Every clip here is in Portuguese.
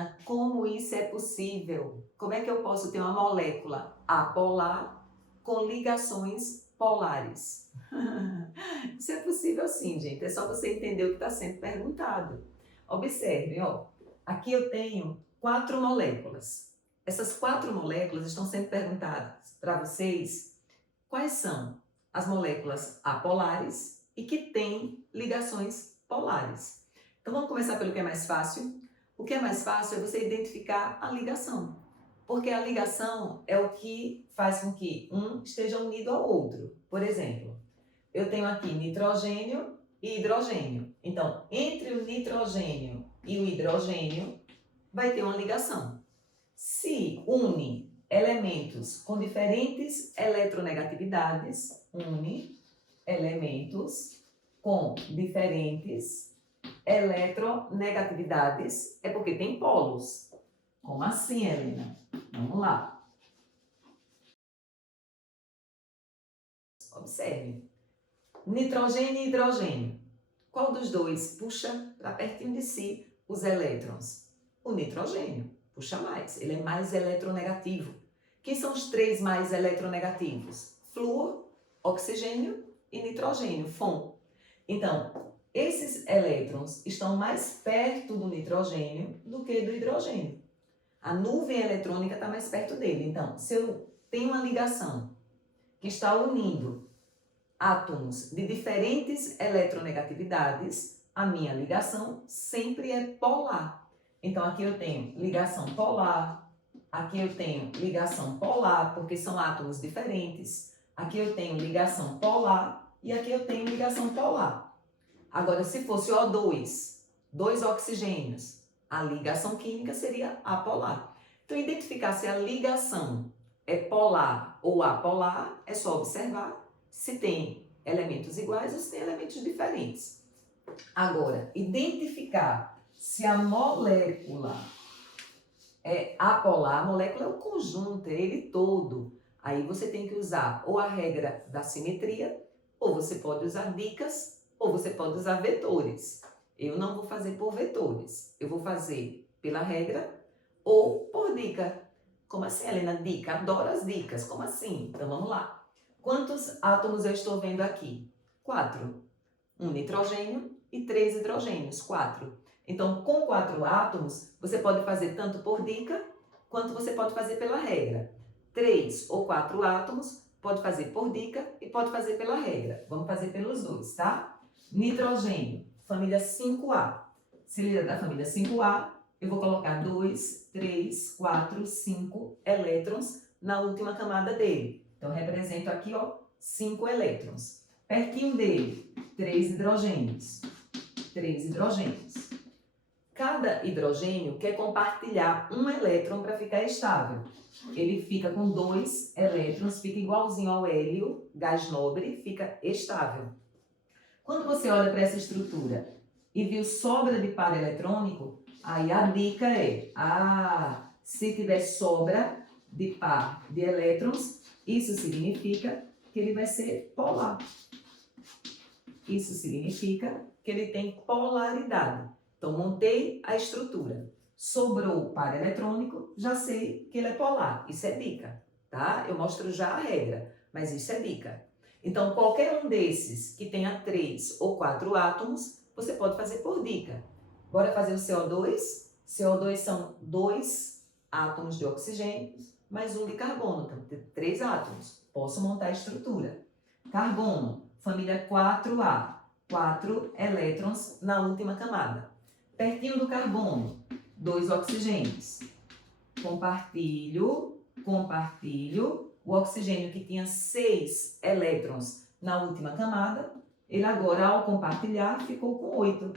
Helena, como isso é possível? Como é que eu posso ter uma molécula apolar com ligações polares? Isso é possível sim, gente. É só você entender o que está sendo perguntado. Observem, ó. Aqui eu tenho 4 moléculas. Essas 4 moléculas estão sendo perguntadas para vocês quais são as moléculas apolares e que têm ligações polares. Então vamos começar pelo que é mais fácil. O que é mais fácil é você identificar a ligação, porque a ligação é o que faz com que um esteja unido ao outro. Por exemplo, eu tenho aqui nitrogênio e hidrogênio. Então, entre o nitrogênio e o hidrogênio, vai ter uma ligação. Se une elementos com diferentes eletronegatividades, une elementos com diferentes eletronegatividades, é porque tem polos. Como assim, Helena? Vamos lá. Observe. Nitrogênio e hidrogênio. Qual dos dois puxa para pertinho de si os elétrons? O nitrogênio puxa mais, ele é mais eletronegativo. Quem são os 3 mais eletronegativos? Flúor, oxigênio e nitrogênio, FON. Então, esses elétrons estão mais perto do nitrogênio do que do hidrogênio. A nuvem eletrônica está mais perto dele. Então, se eu tenho uma ligação que está unindo átomos de diferentes eletronegatividades, a minha ligação sempre é polar. Então, aqui eu tenho ligação polar, aqui eu tenho ligação polar, porque são átomos diferentes. Aqui eu tenho ligação polar e aqui eu tenho ligação polar. Agora, se fosse O2, 2 oxigênios, a ligação química seria apolar. Então, identificar se a ligação é polar ou apolar, é só observar se tem elementos iguais ou se tem elementos diferentes. Agora, identificar se a molécula é apolar, a molécula é o conjunto, é ele todo. Aí você tem que usar ou a regra da simetria, ou você pode usar dicas, ou você pode usar vetores. Eu não vou fazer por vetores, eu vou fazer pela regra ou por dica. Como assim, Helena? Dica? Adoro as dicas. Como assim? Então vamos lá. Quantos átomos eu estou vendo aqui? 4. Um nitrogênio e 3 hidrogênios. 4. Então, com 4 átomos, você pode fazer tanto por dica, quanto você pode fazer pela regra. 3 ou 4 átomos, pode fazer por dica e pode fazer pela regra. Vamos fazer pelos dois, tá? Nitrogênio, família 5A. Se ele é da família 5A, eu vou colocar 2, 3, 4, 5 elétrons na última camada dele. Então, represento aqui, ó, 5 elétrons. Pertinho dele, 3 hidrogênios. 3 hidrogênios. Cada hidrogênio quer compartilhar um elétron para ficar estável. Ele fica com 2 elétrons, fica igualzinho ao hélio, gás nobre, fica estável. Quando você olha para essa estrutura e viu sobra de par eletrônico, aí a dica é, se tiver sobra de par de elétrons, isso significa que ele vai ser polar. Isso significa que ele tem polaridade. Então, montei a estrutura. Sobrou o par eletrônico, já sei que ele é polar. Isso é dica, tá? Eu mostro já a regra, mas isso é dica. Então, qualquer um desses que tenha 3 ou 4 átomos, você pode fazer por dica. Bora fazer o CO2? CO2 são 2 átomos de oxigênio, mais 1 de carbono. Então, tem 3 átomos. Posso montar a estrutura. Carbono, família 4A. 4 elétrons na última camada. Pertinho do carbono, 2 oxigênios. Compartilho. O oxigênio que tinha 6 elétrons na última camada, ele agora, ao compartilhar, ficou com 8.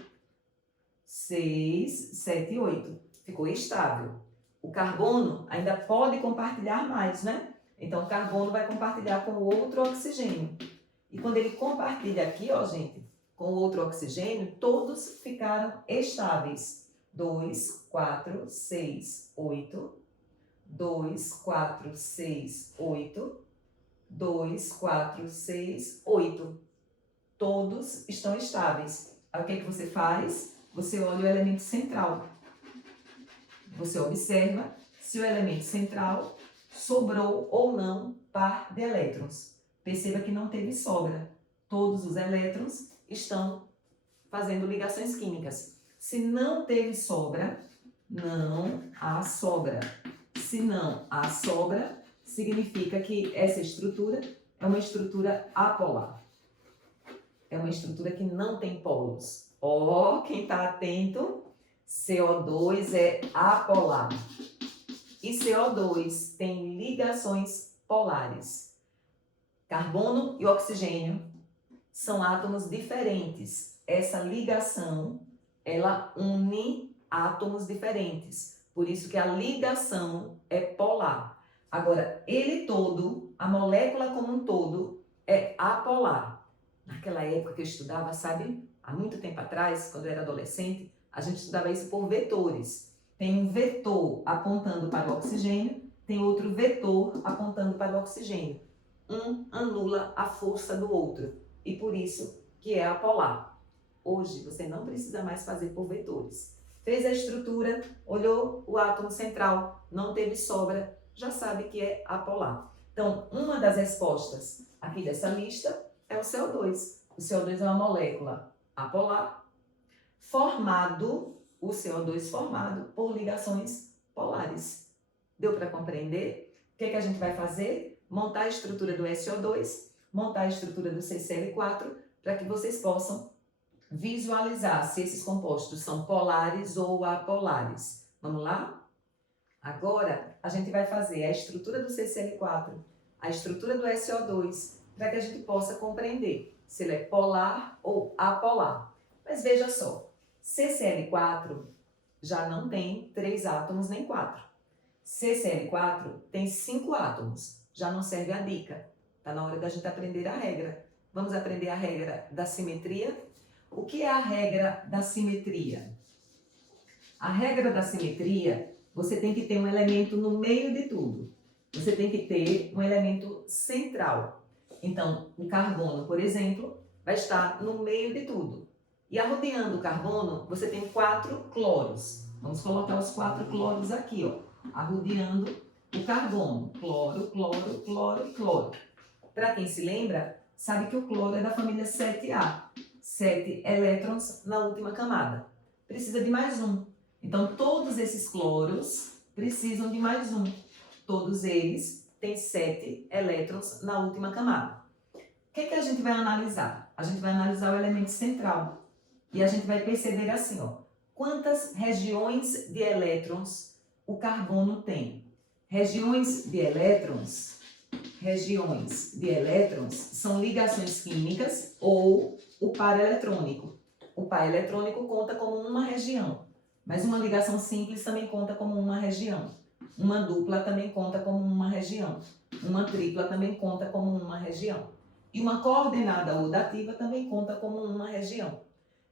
6, 7, 8. Ficou estável. O carbono ainda pode compartilhar mais, né? Então, o carbono vai compartilhar com outro oxigênio. E quando ele compartilha aqui, ó, gente, com outro oxigênio, todos ficaram estáveis. 2, 4, 6, 8. 2, 4, 6, 8. 2, 4, 6, 8. Todos estão estáveis. Aí o que você faz? Você olha o elemento central. você observa se o elemento central sobrou ou não par de elétrons. Perceba que não teve sobra. Todos os elétrons estão fazendo ligações químicas. Se não teve sobra, não há sobra. Se não há sobra, significa que essa estrutura é uma estrutura apolar. É uma estrutura que não tem polos. Quem está atento, CO2 é apolar. E CO2 tem ligações polares. Carbono e oxigênio são átomos diferentes. Essa ligação, ela une átomos diferentes. Por isso que a ligação é polar. Agora, ele todo, a molécula como um todo, é apolar. Naquela época que eu estudava, sabe? Há muito tempo atrás, quando eu era adolescente, a gente estudava isso por vetores. Tem um vetor apontando para o oxigênio, tem outro vetor apontando para o oxigênio. Um anula a força do outro e por isso que é apolar. Hoje você não precisa mais fazer por vetores. Fez a estrutura, olhou o átomo central, não teve sobra, já sabe que é apolar. Então, uma das respostas aqui dessa lista é o CO2. O CO2 é uma molécula apolar, o CO2 formado por ligações polares. Deu para compreender? O que a gente vai fazer? Montar a estrutura do SO2, montar a estrutura do CCl4, para que vocês possam visualizar se esses compostos são polares ou apolares. Vamos lá? Agora, a gente vai fazer a estrutura do CCl4, a estrutura do SO2, para que a gente possa compreender se ele é polar ou apolar. Mas veja só, CCl4 já não tem 3 átomos nem 4. CCl4 tem 5 átomos, já não serve a dica. Está na hora da gente aprender a regra. Vamos aprender a regra da simetria? O que é a regra da simetria? A regra da simetria, você tem que ter um elemento no meio de tudo. Você tem que ter um elemento central. Então, o carbono, por exemplo, vai estar no meio de tudo. E arrodeando o carbono, você tem 4 cloros. Vamos colocar os 4 cloros aqui, ó, arrodeando o carbono. Cloro, cloro, cloro e cloro. Para quem se lembra, sabe que o cloro é da família 7A. 7 elétrons na última camada. Precisa de mais um. Então, todos esses cloros precisam de mais um. Todos eles têm 7 elétrons na última camada. O que a gente vai analisar? A gente vai analisar o elemento central. E a gente vai perceber assim, ó, quantas regiões de elétrons o carbono tem. Regiões de elétrons são ligações químicas ou o par eletrônico. O par eletrônico conta como uma região, mas uma ligação simples também conta como uma região. Uma dupla também conta como uma região. Uma tripla também conta como uma região. E uma coordenada odativa também conta como uma região.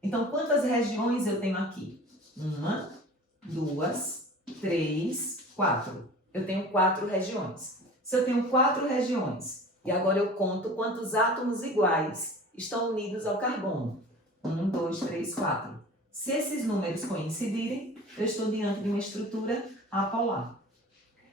Então, quantas regiões eu tenho aqui? 1, 2, 3, 4. Eu tenho 4 regiões. Se eu tenho 4 regiões, e agora eu conto quantos átomos iguais estão unidos ao carbono. 1, 2, 3, 4. Se esses números coincidirem, eu estou diante de uma estrutura apolar.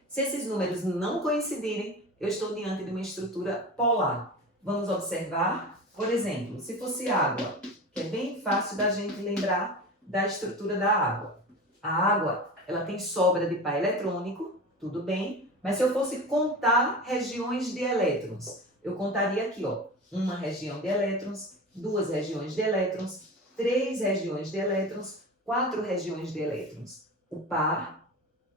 Se esses números não coincidirem, eu estou diante de uma estrutura polar. Vamos observar, por exemplo, se fosse água, que é bem fácil da gente lembrar da estrutura da água. A água, ela tem sobra de par eletrônico, tudo bem, mas se eu fosse contar regiões de elétrons, eu contaria aqui, ó, uma região de elétrons, 2 regiões de elétrons, 3 regiões de elétrons, 4 regiões de elétrons. O par,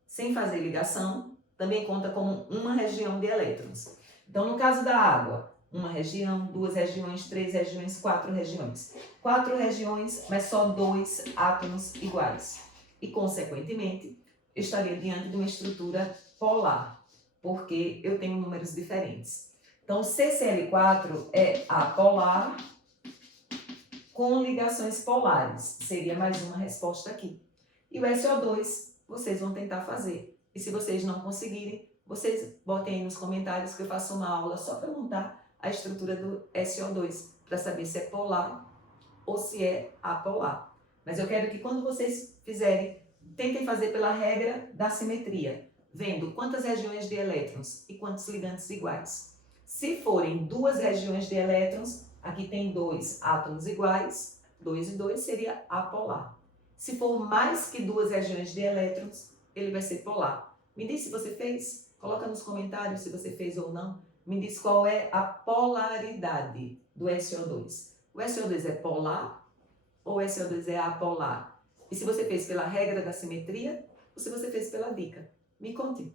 sem fazer ligação, também conta como uma região de elétrons. Então, no caso da água, uma região, 2 regiões, 3 regiões, 4 regiões. 4 regiões, mas só 2 átomos iguais. E, consequentemente, eu estaria diante de uma estrutura polar, porque eu tenho números diferentes. Então, o CCl4 é apolar com ligações polares. Seria mais uma resposta aqui. E o SO2, vocês vão tentar fazer. E se vocês não conseguirem, vocês botem aí nos comentários que eu faço uma aula só para montar a estrutura do SO2, para saber se é polar ou se é apolar. Mas eu quero que quando vocês fizerem Tentem fazer pela regra da simetria, vendo quantas regiões de elétrons e quantos ligantes iguais. Se forem duas regiões de elétrons, aqui tem dois átomos iguais, 2 e 2 seria apolar. Se for mais que duas regiões de elétrons, ele vai ser polar. Me diz se você fez, coloca nos comentários se você fez ou não. Me diz qual é a polaridade do SO2. O SO2 é polar ou o SO2 é apolar? E se você fez pela regra da simetria ou se você fez pela dica? Me conte.